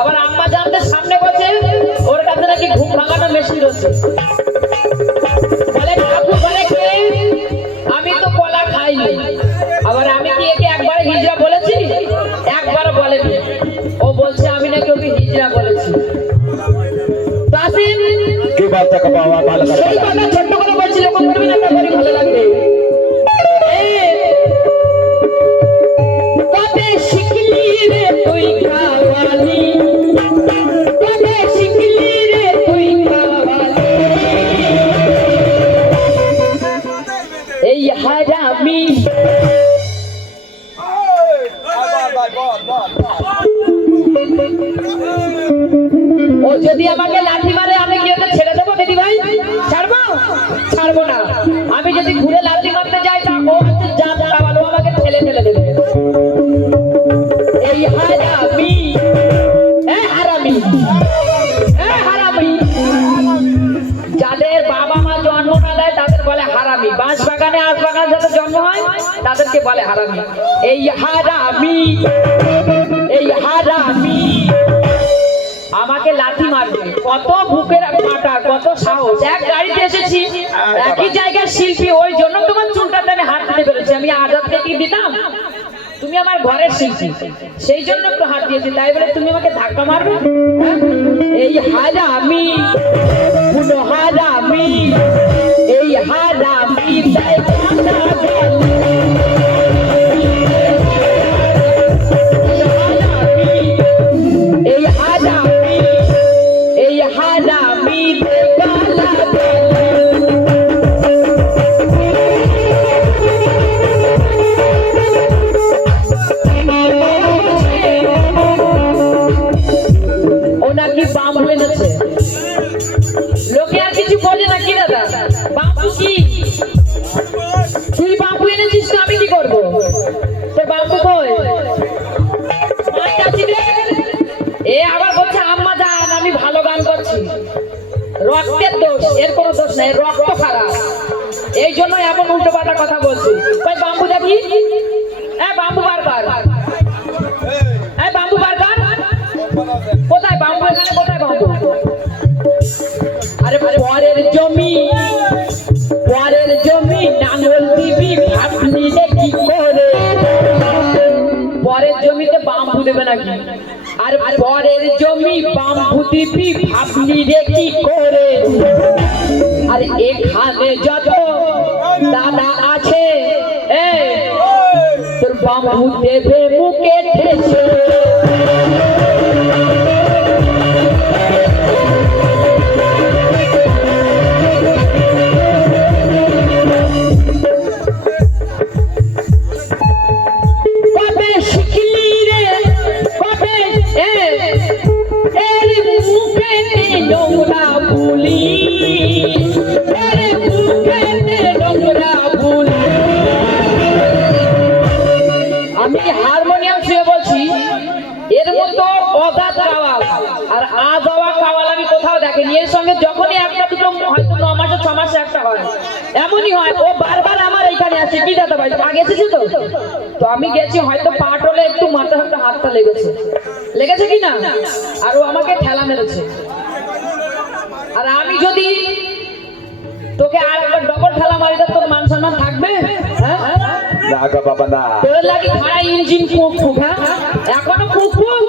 আবার আম্মা জানতে সামনে বসে ওর কাছে নাকি ঘুম ভাঙানো মেশিন রয়েছে। বলে ঠাকুর বলে আমি তো কলা খাইনি। আবার আমি কি একে একবার হিজড়া বলেছি? একবার বলেনি। ও বলছে আমি নাকি ওকে হিজড়া বলেছি। এই হারামি ও, যদি আমাকে লাঠি মারে, আমি কি ওকে ছেড়ে দেবো দিদি ভাই ছাড়বো? ছাড়বো না। আমি যদি ঘুরে তাদেরকে বলে হারামি। এই হারামি এই হারামি। আমাকে লাথি মারবে। কত বুকের পাটা কত সাহস। এক গাড়িতে এসেছি, একই জায়গার শিল্পী। ওই জন্য তোমার চুলটাতে আমি হাত দিতে পেরেছি। আমি আজাদ থেকে দিতাম। তুমি আমার ঘরের শিল্পী। সেই জন্য একটু হাত দিয়েছি। তাই বলে তুমি আমাকে ধাক্কা মারবে? হ্যাঁ? এই হারামি পুনো হারামি। Hallelujah. রক্তের দোষ, এর কোনো দোষ নাই, রক্ত খারাপ। এই জন্য এমন উল্টো পাল্টা কথা বলছি। কই বাম্বু দেখি? হ্যাঁ বাম্বু বার কর হ্যাঁ বাম্বু? কোথায় কোথায় আরে জমি জমি জমিতে বাম্বু দেবে নাকি? আর পরের জমি বাম্বু দিবি ভাবলি রে কি করে আর এখানে যত দাদা আছে এ তোর বাম্বু দেবে মুখে এমনই হয় ও বারবার আমার এখানে আসে। কি দাদা ভাই আগে এসেছে তো? তো আমি গেছি হয়তো পাট হলে একটু মাথা হাতটা হাতটা লেগেছে। লেগেছে কি না? আর ও আমাকে ঠেলা মেরেছে। আর আমি যদি তোকে আর একবার ডবল ঠেলা মারি তো তোর মান সম্মান থাকবে? হ্যাঁ? না গো বাবা না। তোর লাগি ভাড়া ইঞ্জিন কুক কুক হ্যাঁ? এখনও কুক কুক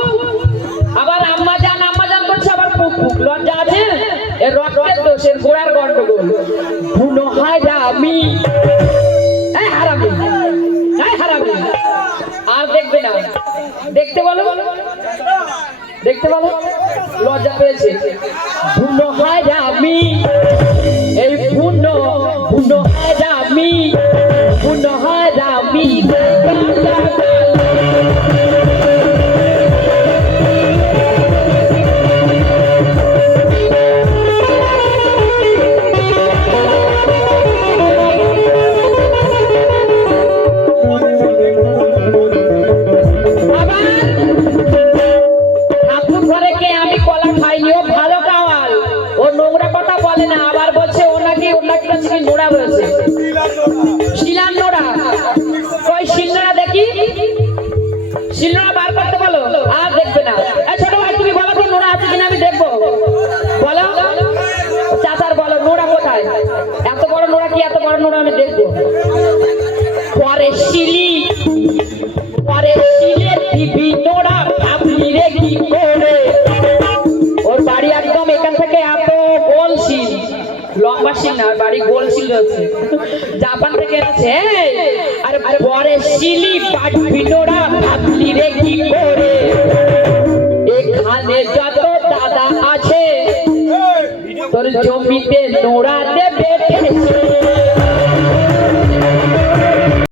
না। দেখতে বলো। দেখতে বলো। লজ্জা পেয়েছে। বুনো হারামি এই বুনো বুনো হারামি বুনো হারামি গালা গালা বলছে ওনাকে ওনাকে ওর নোড়া বলেছে শিলার নোড়া। ওই শিলনোড়া দেখি? শিলনোড়া বার করতে বলো, আর দেখবে না। ছোট ভাই, তুমি বলো তো নোড়া আছে কিনা, আমি দেখব। বলো। চাচার বলো, নোড়া কোথায়? এত বড় নোড়া কি, এত বড় নোড়া আমি দেখব। না বাড়ি গোল ছিল। জাপান থেকে এসেছে আর পরে শিলি পাটু বিনোড়া ভাবলি রে